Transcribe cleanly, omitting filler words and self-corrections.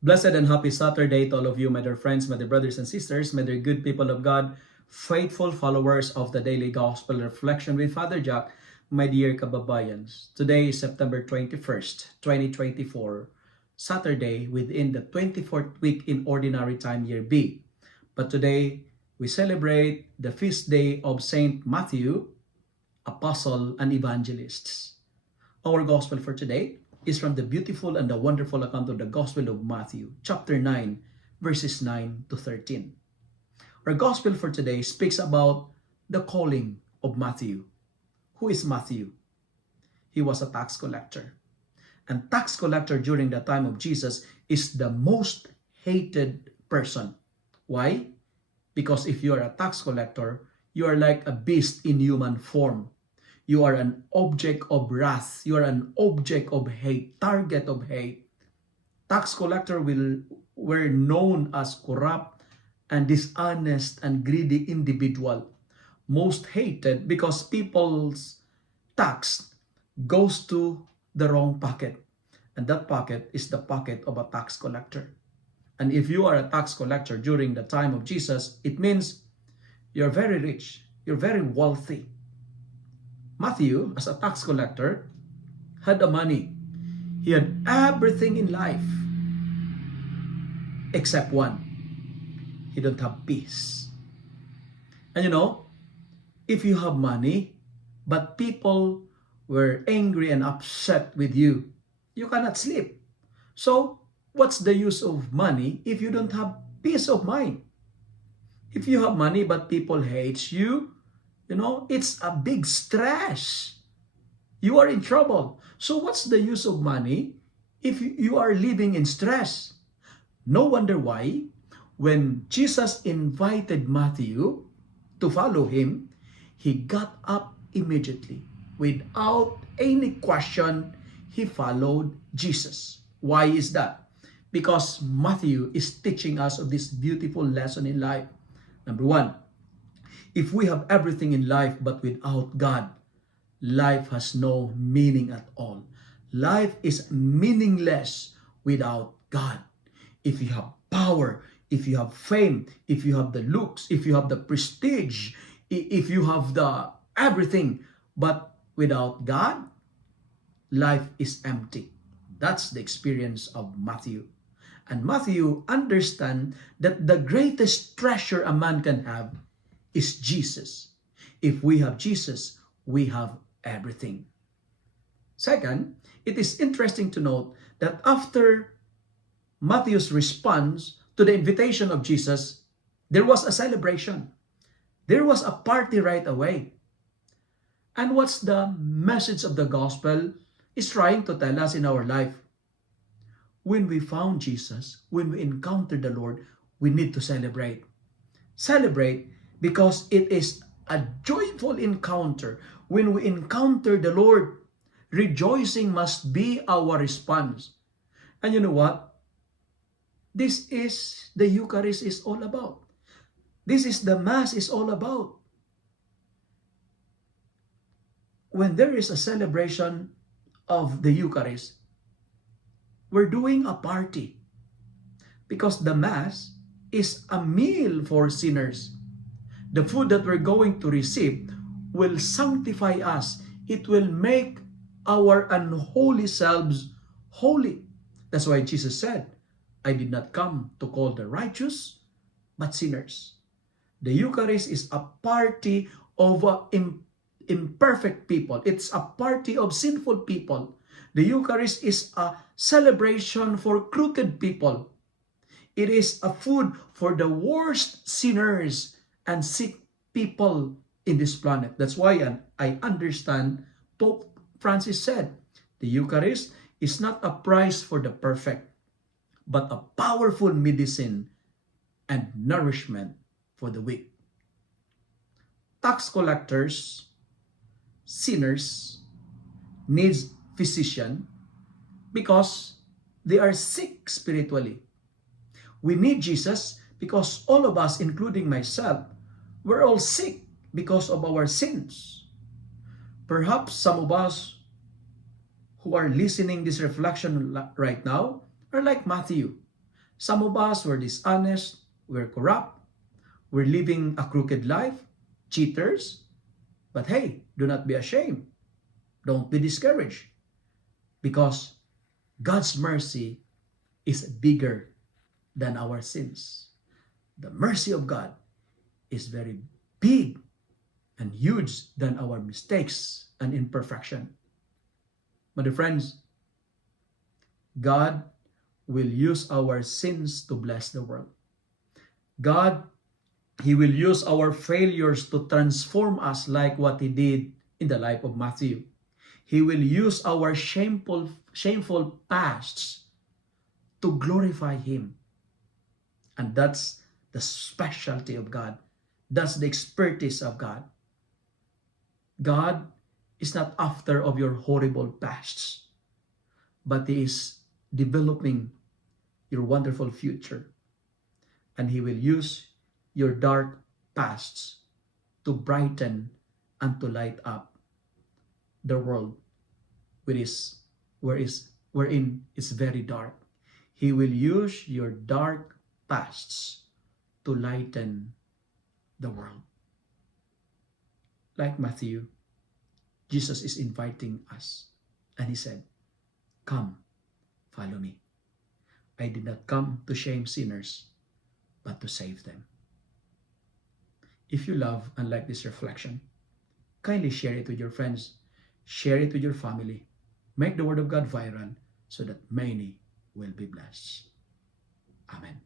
Blessed and happy Saturday to all of you, my dear friends, my dear brothers and sisters, my dear good people of God, faithful followers of the Daily Gospel Reflection with Father Jack, my dear kababayans. Today is September 21st, 2024, Saturday within the 24th week in Ordinary Time Year B. But today, we celebrate the feast day of Saint Matthew, Apostle and Evangelists. Our Gospel for today is from the beautiful and the wonderful account of the Gospel of Matthew, chapter 9, verses 9 to 13. Our Gospel for today speaks about the calling of Matthew. Who is Matthew? He was a tax collector. And tax collector during the time of Jesus is the most hated person. Why? Because if you are a tax collector, you are like a beast in human form. You are an object of wrath. You are an object of hate, target of hate. Tax collector were known as corrupt and dishonest and greedy individual. Most hated because people's tax goes to the wrong pocket. And that pocket is the pocket of a tax collector. And if you are a tax collector during the time of Jesus, it means you're very rich, you're very wealthy. Matthew, as a tax collector, had the money. He had everything in life except one. He don't have peace. And if you have money, but people were angry and upset with you, you cannot sleep. So, what's the use of money if you don't have peace of mind? If you have money but people hate you, it's a big stress. You are in trouble. So what's the use of money if you are living in stress? No wonder why, when Jesus invited Matthew to follow him, he got up immediately. Without any question, he followed Jesus. Why is that? Because Matthew is teaching us of this beautiful lesson in life. Number one, if we have everything in life but without God, life has no meaning at all. Life is meaningless without God. If you have power, if you have fame, if you have the looks, if you have the prestige, if you have the everything, but without God, life is empty. That's the experience of Matthew. And Matthew understands that the greatest treasure a man can have is Jesus. If we have Jesus, we have everything. Second, it is interesting to note that after Matthew's response to the invitation of Jesus, there was a celebration. There was a party right away. And what's the message of the gospel is trying to tell us in our life? When we found Jesus, when we encountered the Lord, we need to celebrate. Celebrate because it is a joyful encounter. When we encounter the Lord, rejoicing must be our response. And you know what? This is the Eucharist is all about. This is the Mass is all about. When there is a celebration of the Eucharist, we're doing a party because the Mass is a meal for sinners. The food that we're going to receive will sanctify us. It will make our unholy selves holy. That's why Jesus said, I did not come to call the righteous, but sinners. The Eucharist is a party of imperfect people. It's a party of sinful people. The Eucharist is a celebration for crooked people. It is a food for the worst sinners and sick people in this planet. That's why I understand Pope Francis said, the Eucharist is not a prize for the perfect, but a powerful medicine and nourishment for the weak. Tax collectors, sinners, needs physician because they are sick spiritually. We need Jesus because all of us, including myself, we're all sick because of our sins. Perhaps some of us who are listening this reflection right now are like Matthew. Some of us were dishonest, we're corrupt, we're living a crooked life, cheaters. But hey, do not be ashamed. Don't be discouraged. Because God's mercy is bigger than our sins. The mercy of God is very big and huge than our mistakes and imperfection. My dear friends, God will use our sins to bless the world. God, He will use our failures to transform us like what He did in the life of Matthew. He will use our shameful pasts to glorify Him. And that's the specialty of God. That's the expertise of God. God is not after of your horrible pasts, but He is developing your wonderful future. And He will use your dark pasts to brighten and to light up the world wherein it's very dark. He will use your dark pasts to lighten the world. Like Matthew, Jesus is inviting us, and He said, "Come, follow me. I did not come to shame sinners, but to save them." If you love and like this reflection, kindly share it with your friends, share it with your family, make the Word of God viral so that many will be blessed. Amen.